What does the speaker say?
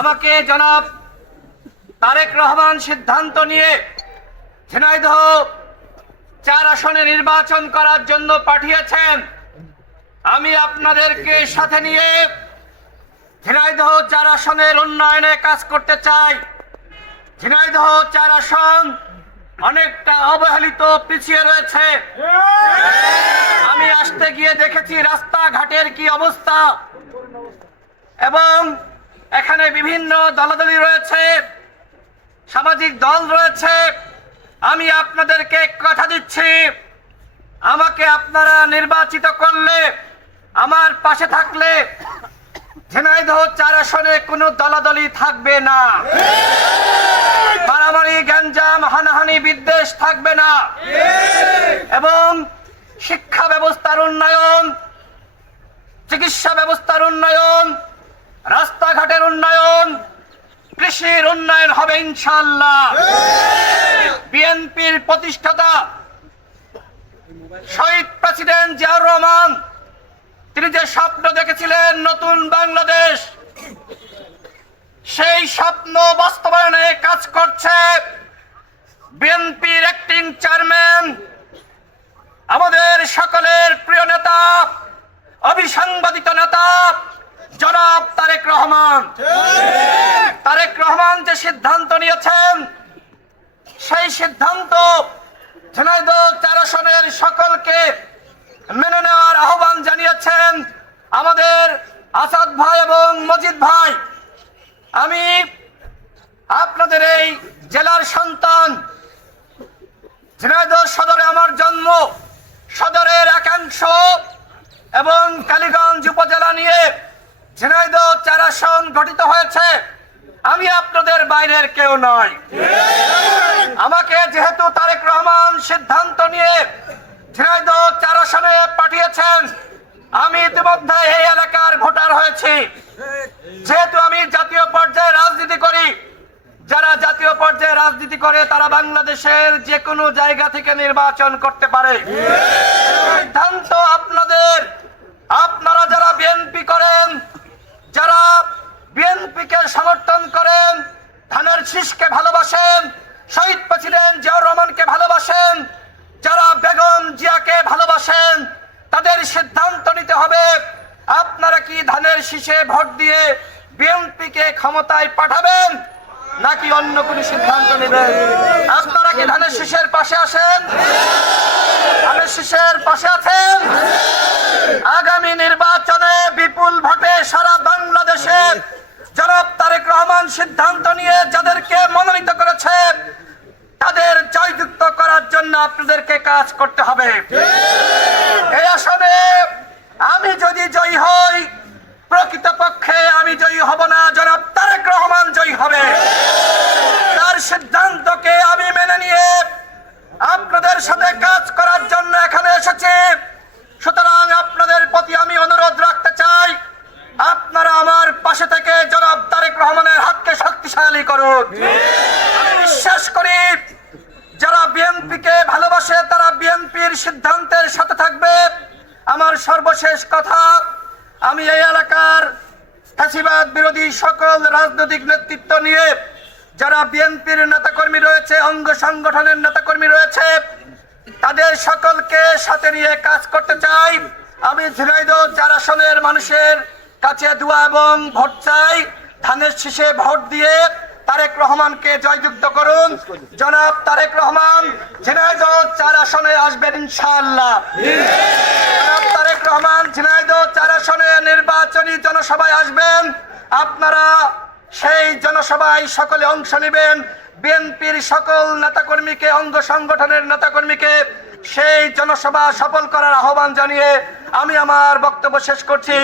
আমাকে জনাব তারেক রহমান সিদ্ধান্ত নিয়ে ঝিনাইদহ চার আসনে নির্বাচন করার জন্য পাঠিয়েছেন। আমি আপনাদেরকে সাথে নিয়ে ঝিনাইদহ চার আসনের উন্নয়নে কাজ করতে চাই। ঝিনাইদহ চার আসন অনেকটা অবহেলিত পিছিয়ে রয়েছে। আমি আসতে গিয়ে দেখেছি রাস্তাঘাটের কি অবস্থা। এবং এখানে বিভিন্ন দলাদলি রয়েছে, সামাজিক দল রয়েছে। আমি আপনাদেরকে কথা দিচ্ছি, আমাকে আপনারা নির্বাচিত করলে, আমার পাশে থাকলে ঝিনাইদহ চার আসনে কোনো দলাদলি থাকবে না। মারামারি, গ্যাঞ্জাম, হানাহানি, বিদ্বেষ থাকবে না। এবং শিক্ষা ব্যবস্থার উন্নয়ন, চিকিৎসা ব্যবস্থার উন্নয়ন রাস্তাঘাটের উন্নয়ন কৃষির উন্নয়ন হবে ইনশাল্লাহ বিএনপির প্রতিষ্ঠাতা শহীদ প্রেসিডেন্ট জিয়াউর রহমান, তিনি যে স্বপ্ন দেখেছিলেন নতুন বাংলাদেশ, সেই স্বপ্ন বাস্তবায়নে কাজ করছে বিএনপির অ্যাক্টিং চেয়ারম্যান আমাদের সকলের প্রিয় নেতা, অবিসংবাদিত নেতা জনাব তারেক রহমান। তারেক রহমান যে সিদ্ধান্ত নিয়েছেন সেই সিদ্ধান্ত চার আসনের সকলকে মেনে নেওয়ার আহ্বান জানিয়েছেন আমাদের আসাদ ভাই এবং মজিদ ভাই। আমি আপনাদের এই জেলার সন্তান ঝিনাইদহ সদরে আমার জন্ম সদরের একাংশ এবং কালীগঞ্জ উপজেলা নিয়ে ঝিনাইদহ চার গঠিত হয়েছে। আমি আপনাদের বাইরের কেউ নয় আমাকে যেহেতু তারেক রহমান সিদ্ধান্ত নিয়ে ঝিনাইদহ চার পাঠিয়েছেন, আমি ইতিমধ্যে এই এলাকার ভোটার হয়েছি। যেহেতু আমি জাতীয় পর্যায়ে রাজনীতি করি, যারা জাতীয় পর্যায়ে রাজনীতি করে তারা বাংলাদেশের যে কোনো জায়গা থেকে নির্বাচন করতে পারে। সিদ্ধান্ত আপনাদের। আপনারা যারা বিএনপি করেন যারা বিএনপিকে সমর্থন করেন, ধানের শীষকে ভালোবাসেন, শহীদ প্রেসিডেন্ট জিয়াউর রহমানকে ভালোবাসেন, যারা বেগম জিয়াকে ভালোবাসেন, তাদের সিদ্ধান্ত নিতে হবে, আপনারা কি ধানের শীষে ভোট দিয়ে বিএনপিকে ক্ষমতায় পাঠাবেন, নাকি অন্য কোনো সিদ্ধান্ত নেবেন? আপনারা কি ধানের শীষের পাশে আসেন ধানের শীষের পাশে আছেন? আগামী নির্বাচনে বিপুল ভোটে সারা রহমান সিদ্ধান্ত নিয়ে যাদেরকে মনোনীত করেছে, তাদের জয়যুক্ত করার জন্য আপনাদেরকে কাজ করতে হবে। এই আসনে আমি যদি জয়ী হই, প্রকৃতপক্ষে আমি জয়ী হব না, জনাব তারেক রহমান জয়ী হবে। তার সিদ্ধান্তকে আমি মেনে নিয়ে আপনাদের সাথে কাজ করার জন্য এখানে এসেছি। সুতরাং আপনাদের প্রতি আমি অনুরোধ রাখতে চাই, আপনারা আমার পাশে থেকে জনাব তারেক রহমানের হাতকে শক্তিশালী করুন আমি বিশ্বাস করি যারা বিএনপিকে ভালোবাসে তারা বিএনপির সিদ্ধান্তের সাথে থাকবে। আমার সর্বশেষ কথা, আমি এই এলাকার ফ্যাসিবাদ বিরোধী সকল রাজনৈতিক নেতৃত্ব নিয়ে যারা বিএনপির নেতাকর্মী রয়েছে, অঙ্গ সংগঠনের নেতাকর্মী রয়েছে, তাদের সকলকে সাথে নিয়ে কাজ করতে চাই। আমি ঝিনাইদহ চার আসনের মানুষের কাছে দোয়া এবং ভোট চাই। ধানের শীষে ভোট দিয়ে তারেক রহমানকে জয়যুক্ত করুন। জনাব তারেক রহমান, ঝিনাইদহ চার আসনে আসবেন ইনশাআল্লাহ। জনাব তারেক রহমান, ঝিনাইদহ চার আসনে নির্বাচনী জনসভায় আসবেন। আপনারা সেই জনসভায় সকলে অংশ নেবেন। বিএনপির সকল নেতাকর্মীকে, অঙ্গ সংগঠনের নেতাকর্মীকে সেই জনসভা সফল করার আহ্বান জানিয়ে আমি আমার বক্তব্য শেষ করছি।